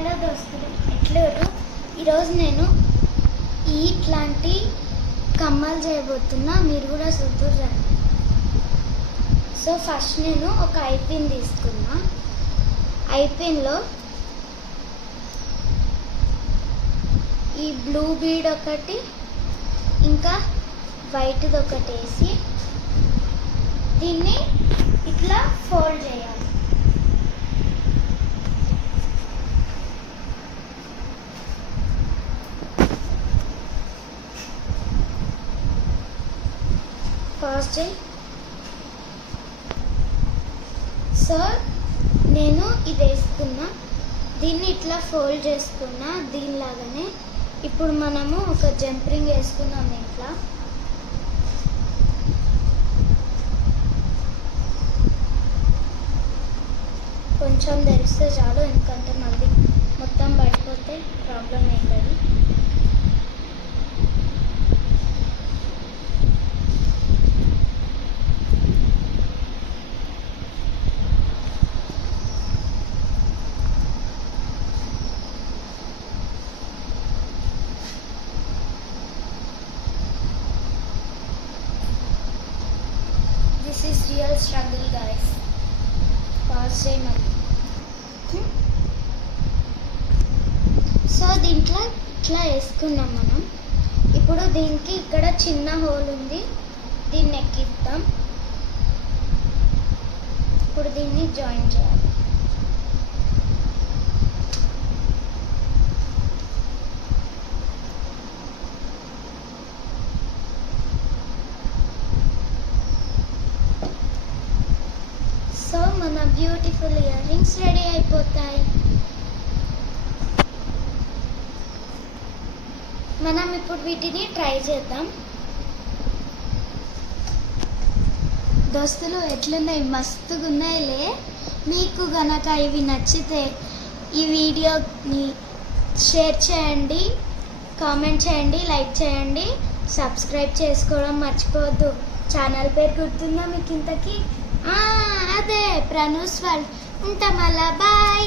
Hello దోస్తులు, ఎట్లూరు. ఈరోజు నేను ఇట్లాంటి కమ్మలు చేయబోతున్నా, మీరు కూడా చూద్దురు. సో ఫస్ట్ నేను ఒక ఐపిన్ తీసుకున్నా. ఐపిన్లో ఈ బ్లూ బీడ్ ఒకటి ఇంకా వైట్ది ఒకటి వేసి దీన్ని ఇట్లా ఫోల్డ్ చేయాలి. ఫాస్ట్ చేయి. సో నేను ఇది వేసుకున్నా, దీన్ని ఇట్లా ఫోల్డ్ చేసుకున్నా దీనిలాగానే. ఇప్పుడు మనము ఒక జంపింగ్ వేసుకున్నాం. ఇట్లా కొంచెం తెలిస్తే చాలు, ఎందుకంటే మళ్ళీ మొత్తం పడిపోతే ప్రాబ్లం అవుతుంది. This is real struggle guys. Pause చేయమని. సో దీంట్లో ఇట్లా వేసుకున్నాం మనం. ఇప్పుడు దీనికి ఇక్కడ చిన్న హోల్ ఉంది, దీన్ని ఎక్కిద్దాం. ఇప్పుడు దీన్ని జాయిన్ చేయాలి. సో మన బ్యూటిఫుల్ ఇయర్ రింగ్స్ రెడీ అయిపోతాయి. మనం ఇప్పుడు వీటిని ట్రై చేద్దాం. దోస్తులు ఎట్లున్నాయి? మస్తుగా ఉన్నాయిలే. మీకు గనక ఇవి నచ్చితే ఈ వీడియోని షేర్ చేయండి, కామెంట్ చేయండి, లైక్ చేయండి, సబ్స్క్రైబ్ చేసుకోవడం మర్చిపోవద్దు. ఛానల్ పేరు గుర్తుందా మీకు ఇంతకీ? అదే ప్రణూస్ వరల్డ్. ఉంటాం అలా, బాయ్.